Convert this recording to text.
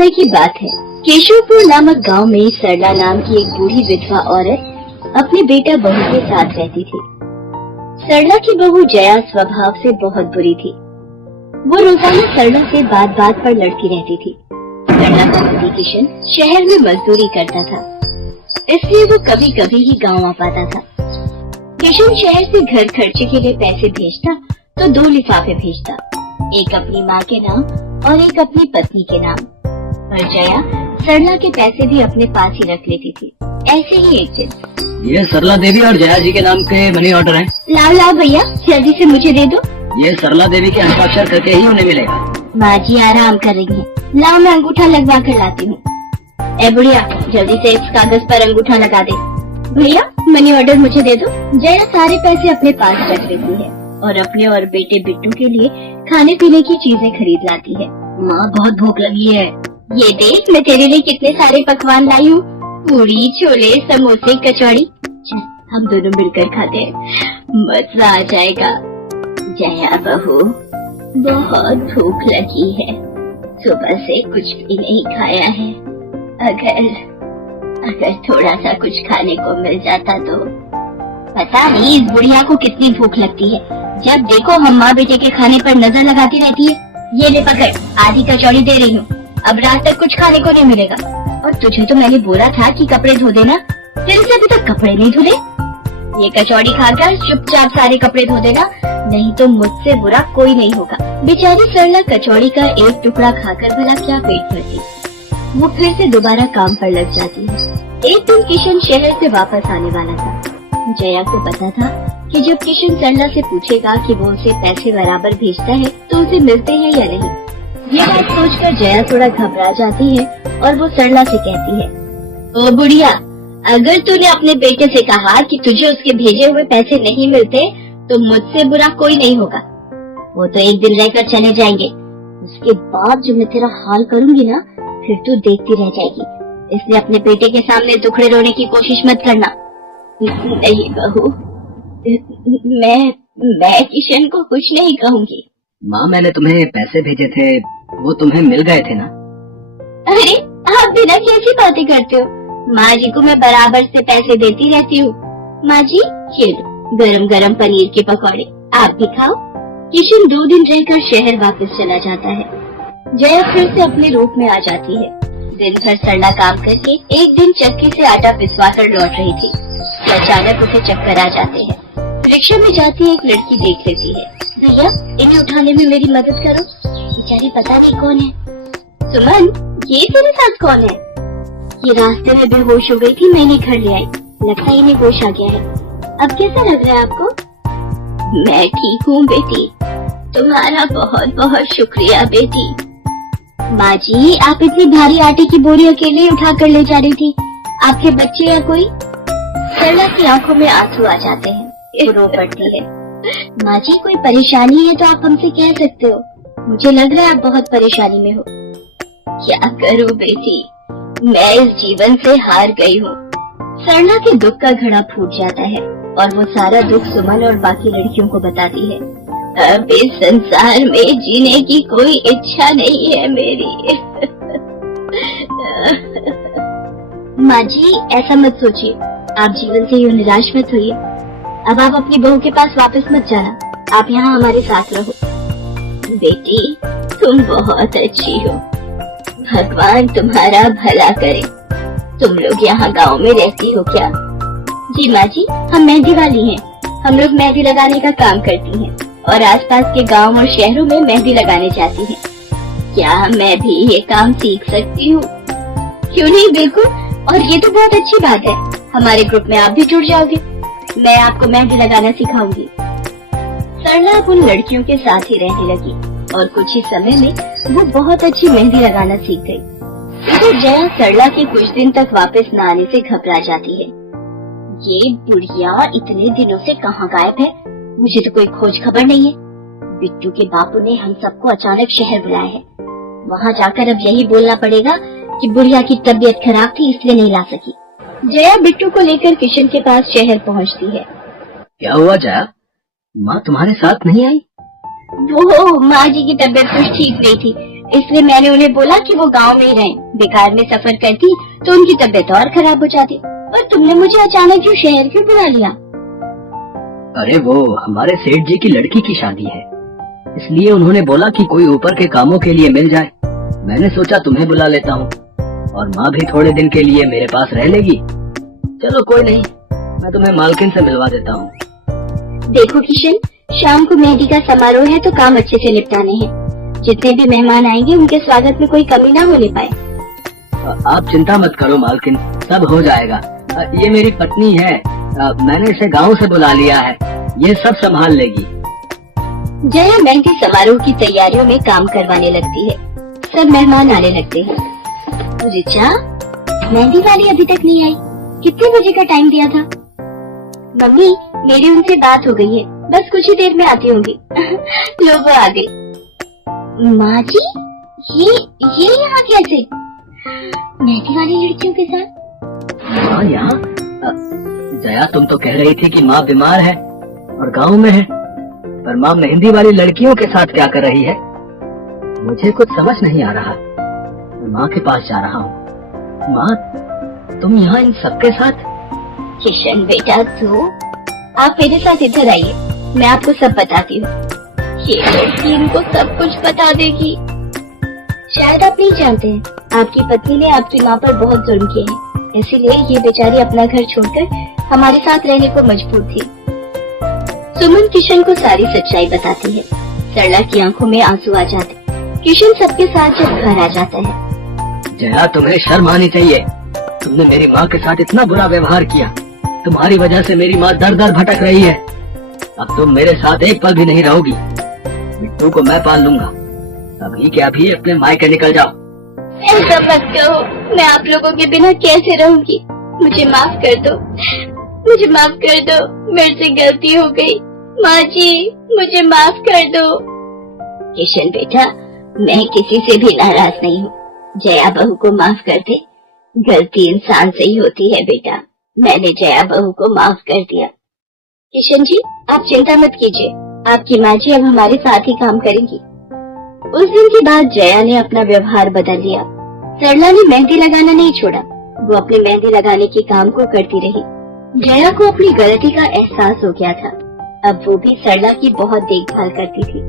समय की बात है। केशवपुर नामक गांव में सरला नाम की एक बूढ़ी विधवा औरत अपने बेटा बहू के साथ रहती थी। सरला की बहू जया स्वभाव से बहुत बुरी थी। वो रोजाना सरला से बात बात पर लड़ती रहती थी। सरला का पति किशन शहर में मजदूरी करता था, इसलिए वो कभी कभी ही गांव आ पाता था। किशन शहर से घर खर्चे के लिए पैसे भेजता तो 2 लिफाफे भेजता, एक अपनी माँ के नाम और एक अपनी पत्नी के नाम। और जया सरला के पैसे भी अपने पास ही रख लेती थी। ऐसे ही एक दिन, ये सरला देवी और जया जी के नाम के मनी ऑर्डर हैं। लाओ लाओ भैया, जल्दी से मुझे दे दो। ये सरला देवी के हस्ताक्षर करके ही उन्हें मिलेगा। माँ जी आराम कर रही हैं। लाओ मैं अंगूठा लगवा कर लाती हूँ। ए बुढ़िया, जल्दी से इस कागज पर अंगूठा लगा दे। भैया मनी ऑर्डर मुझे दे दो। जया सारे पैसे अपने पास रख लेती है और अपने और बेटे बिट्टू के लिए खाने पीने की चीजें खरीद लाती है। माँ बहुत भूख लगी है। ये देख मैं तेरे लिए कितने सारे पकवान लाई हूँ, पूरी, छोले, समोसे, कचौड़ी। चल हम दोनों मिलकर खाते हैं, मजा आ जाएगा। जया बहू, बहुत भूख लगी है, सुबह से कुछ भी नहीं खाया है। अगर थोड़ा सा कुछ खाने को मिल जाता तो। पता नहीं इस बुढ़िया को कितनी भूख लगती है, जब देखो हम माँ बेटे के खाने पर नजर लगाती रहती है। ये ले पकड़, आधी कचौड़ी दे रही हूँ, अब रात तक कुछ खाने को नहीं मिलेगा। और तुझे तो मैंने बोला था कि कपड़े धो देना, तेरे से अभी तक कपड़े नहीं धुले। ये कचौड़ी खाकर चुपचाप सारे कपड़े धो देना, नहीं तो मुझसे बुरा कोई नहीं होगा। बेचारी सरला कचौड़ी का एक टुकड़ा खाकर भला क्या पेट भरती। वो फिर से दोबारा काम पर लग जाती है। एक दिन किशन शहर से वापस आने वाला था। जया को पता था कि जब किशन सरला से पूछेगा कि वो उसे पैसे बराबर भेजता है तो उसे मिलते हैं या नहीं। ये बात सोचकर जया थोड़ा घबरा जाती है और वो सरला से कहती है, ओ बुढ़िया, अगर तूने अपने बेटे से कहा कि तुझे उसके भेजे हुए पैसे नहीं मिलते तो मुझसे बुरा कोई नहीं होगा। वो तो एक दिन रहकर चले जाएंगे, उसके बाद जो मैं तेरा हाल करूंगी ना, फिर तू देखती रह जाएगी। इसलिए अपने बेटे के सामने दुखड़े रोने की कोशिश मत करना। नहीं बहू, मैं किशन को कुछ नहीं कहूँगी। माँ मैंने तुम्हें पैसे भेजे थे, वो तुम्हें मिल गए थे ना? अरे आप बिना कैसी बातें करते हो, माँ जी को मैं बराबर से पैसे देती रहती हूँ। माँ जी ये गरम गरम पनीर के पकौड़े, आप भी खाओ। किशन 2 दिन रहकर शहर वापस चला जाता है। जया फिर से अपने रूप में आ जाती है। दिन भर सरला काम करके एक दिन चक्की से आटा पिसवा कर लौट रही थी कि अचानक उसे चक्कर आ जाते हैं। रिक्शा में जाती एक लड़की देख लेती है। भैया इन्हें उठाने में मेरी मदद करो, बेचारी पता नहीं कौन है। सुमन, ये तेरे साथ कौन है? ये रास्ते में बेहोश हो गई थी, मैंने घर ले आई, लगता है इन्हें होश आ गया है। अब कैसा लग रहा है आपको? मैं ठीक हूँ बेटी, तुम्हारा बहुत बहुत शुक्रिया बेटी। माँ जी आप इतनी भारी आटे की बोरी अकेले उठा कर ले जा रही थी, आपके बच्चे या कोई? सरला की आंखों में आंसू आ जाते हैं, रो पड़ती है। माँ जी कोई परेशानी है तो आप हमसे कह सकते हो, मुझे लग रहा है आप बहुत परेशानी में हो। क्या करूँ बेटी, मैं इस जीवन से हार गई हूँ। सरला के दुख का घड़ा फूट जाता है और वो सारा दुख सुमन और बाकी लड़कियों को बताती है। अब इस संसार में जीने की कोई इच्छा नहीं है मेरी। माँ जी ऐसा मत सोचिए, आप जीवन से यूं निराश मत होइए। अब आप अपनी बहू के पास वापस मत जाना, आप यहाँ हमारे साथ रहो। बेटी तुम बहुत अच्छी हो, भगवान तुम्हारा भला करे। तुम लोग यहाँ गांव में रहती हो क्या? जी माँ जी, हम मेहंदी वाली हैं। हम लोग मेहंदी लगाने का काम करती हैं और आसपास के गांव और शहरों में मेहंदी लगाने जाती हैं। क्या मैं भी ये काम सीख सकती हूँ? क्यों नहीं, बिल्कुल, और ये तो बहुत अच्छी बात है। हमारे ग्रुप में आप भी जुड़ जाओगे, मैं आपको मेहंदी लगाना सिखाऊंगी। सरला अब उन लड़कियों के साथ ही रहने लगी और कुछ ही समय में वो बहुत अच्छी मेहंदी लगाना सीख गई। इधर जया सरला के कुछ दिन तक वापस न आने से घबरा जाती है। ये बुढ़िया इतने दिनों से कहाँ गायब है, मुझे तो कोई खोज खबर नहीं है। बिट्टू के बापू ने हम सबको अचानक शहर बुलाया है, वहाँ जाकर अब यही बोलना पड़ेगा कि बुढ़िया की तबीयत खराब थी इसलिए नहीं ला सकी। जया बिट्टू को लेकर किशन के पास शहर पहुँचती है। क्या हुआ जया, माँ तुम्हारे साथ नहीं आई? वो माँ जी की तबीयत कुछ ठीक नहीं थी, इसलिए मैंने उन्हें बोला कि वो गांव में ही रहें। बेकार में सफर करती तो उनकी तबीयत और खराब हो जाती। और तुमने मुझे अचानक क्यों शहर क्यों बुला लिया? अरे वो हमारे सेठ जी की लड़की की शादी है, इसलिए उन्होंने बोला कि कोई ऊपर के कामों के लिए मिल जाए। मैंने सोचा तुम्हें बुला लेता हूँ, और माँ भी थोड़े दिन के लिए मेरे पास रह लेगी। चलो कोई नहीं, मैं तुम्हें मालकिन से मिलवा देता हूँ। देखो किशन, शाम को मेहंदी का समारोह है तो काम अच्छे से निपटाने हैं। जितने भी मेहमान आएंगे उनके स्वागत में कोई कमी ना होने पाए। आप चिंता मत करो मालकिन, सब हो जाएगा। ये मेरी पत्नी है, मैंने इसे गांव से बुला लिया है, ये सब संभाल लेगी। जया मेहंदी समारोह की तैयारियों में काम करवाने लगती है। सब मेहमान आने लगते हैं। रिचा, मेहंदी वाली अभी तक नहीं आई, कितने बजे का टाइम दिया था? मम्मी, मेरी उनसे बात हो गई है, बस कुछ ही देर में आती होंगी। लो वो आ गई। माँ जी, ये यहाँ कैसे? मेहंदी वाली लड़कियों के साथ? हाँ यहाँ। जया, तुम तो कह रही थी कि माँ बीमार है और गांव में है, पर माँ मेहंदी वाली लड़कियों के साथ क्या कर रही है? मुझे कुछ समझ नहीं आ रहा। मैं माँ के पास जा रहा हूँ। माँ, तुम यहाँ इन सबके साथ? किशन बेटा, तो आप मेरे साथ इधर आइए, मैं आपको सब बताती हूँ। ये लड़की इनको सब कुछ बता देगी। शायद आप नहीं जानते हैं, आपकी पत्नी ने आपकी माँ पर बहुत जुल्म किए हैं, इसीलिए ये बेचारी अपना घर छोड़कर हमारे साथ रहने को मजबूर थी। सुमन किशन को सारी सच्चाई बताती है। सरला की आंखों में आंसू आ जाते। किशन सबके साथ जब घर आ जाता है। जया, तुम्हें शर्म आनी चाहिए। तुमने मेरी माँ के साथ इतना बुरा व्यवहार किया। तुम्हारी वजह से मेरी माँ दर दर भटक रही है। अब तुम मेरे साथ एक पल भी नहीं रहोगी। बिट्टू को मैं पाल लूंगा। अभी के अभी अपने मायके निकल जाओ। ऐसा मत कहो, मैं आप लोगों के बिना कैसे रहूंगी? मुझे माफ कर दो, मुझे माफ कर दो, मेरे से गलती हो गई। माँ जी, मुझे माफ कर दो। किशन बेटा, मैं किसी से भी नाराज नहीं हूँ। जया बहू को माफ कर दे, गलती इंसान से ही होती है बेटा। मैंने जया बहू को माफ कर दिया। किशन जी, आप चिंता मत कीजिए, आपकी माँ जी अब हमारे साथ ही काम करेंगी। उस दिन के बाद जया ने अपना व्यवहार बदल लिया। सरला ने मेहंदी लगाना नहीं छोड़ा, वो अपने मेहंदी लगाने के काम को करती रही। जया को अपनी गलती का एहसास हो गया था। अब वो भी सरला की बहुत देखभाल करती थी।